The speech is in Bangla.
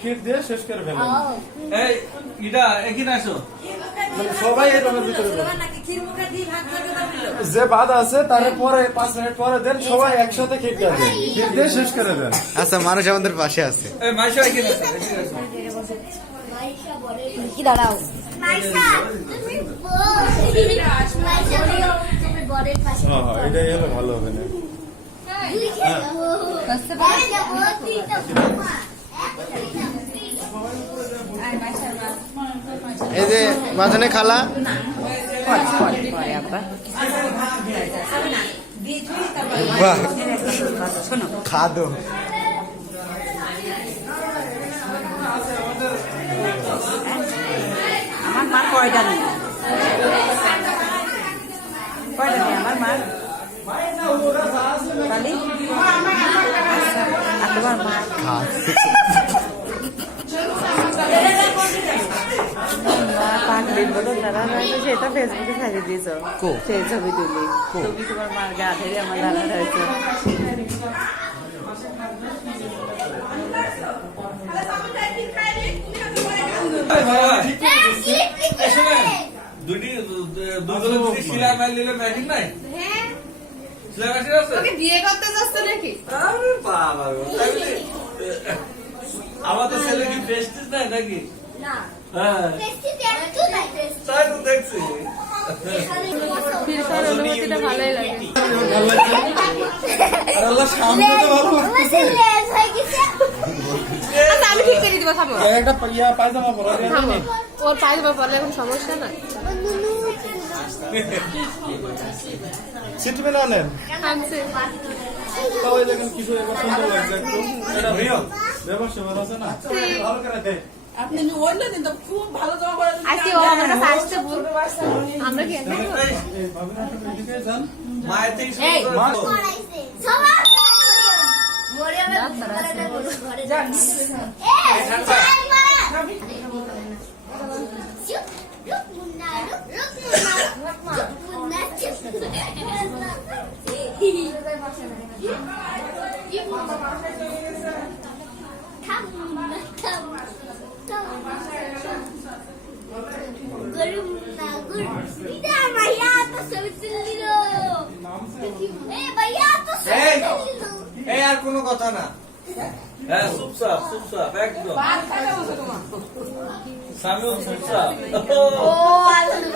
ক্ষীর দিয়ে শেষ করে ফেলেন। সবাই যে বাধা আছে তার পরে 5 মিনিট পরে দেন, সবাই একসাথে ক্ষীর দেন, ক্ষীর দিয়ে শেষ করে দেন। আচ্ছা, মানুষ আমাদের পাশে আছে। কি দাঁড়াও এটাই হলে ভালো হবে না। এই যে মাঝখানে খালা বাহ, খাদো আমার মার কয়টা নেই, আমার মার কালি আর তোমার মা সেটা ফেসবুকে ছাড়িয়ে দিয়েছ, সেই ছবি তুলি তুমি তোমার মার গা ধরে আমার দাদা হয়েছে। বিয়ে করতে যাচ্ছে নাকি? আমাদের ছেলে কি প্রেস্টিজ নাই নাকি? না হ্যাঁ তাই তো দেখছি। অনুভূতিটা ভালোই লাগে। আর আল্লাহ সামনে তো ভালো লাগতেছে। আচ্ছা আমি ঠিক করে দিব, থামো একটা পায়জামা পরা দিয়ে থামো, ওর পায়জামা পরলে এখন সমস্যা না। সিট মেলা নেন। আনছে তাও এই দেখেন কিছু একটা সুন্দর লাগছে একটু। এটা রিয়েল ব্যবসা আছে না, ভালো করে দে। আপনি অন্য দিন তো খুব ভালো জমা করে আজকে ও আমার কাছে আসছে বল, আমরা কি এনে দেব? এই ভাবিনা তুমি এদিকে যান। মায়ের থেকে শুরু এই, করে মা এই আর কোনো কথা না। হ্যাঁ চুপচাপ চুপচাপ একদম। স্বামীও চুপচাপ।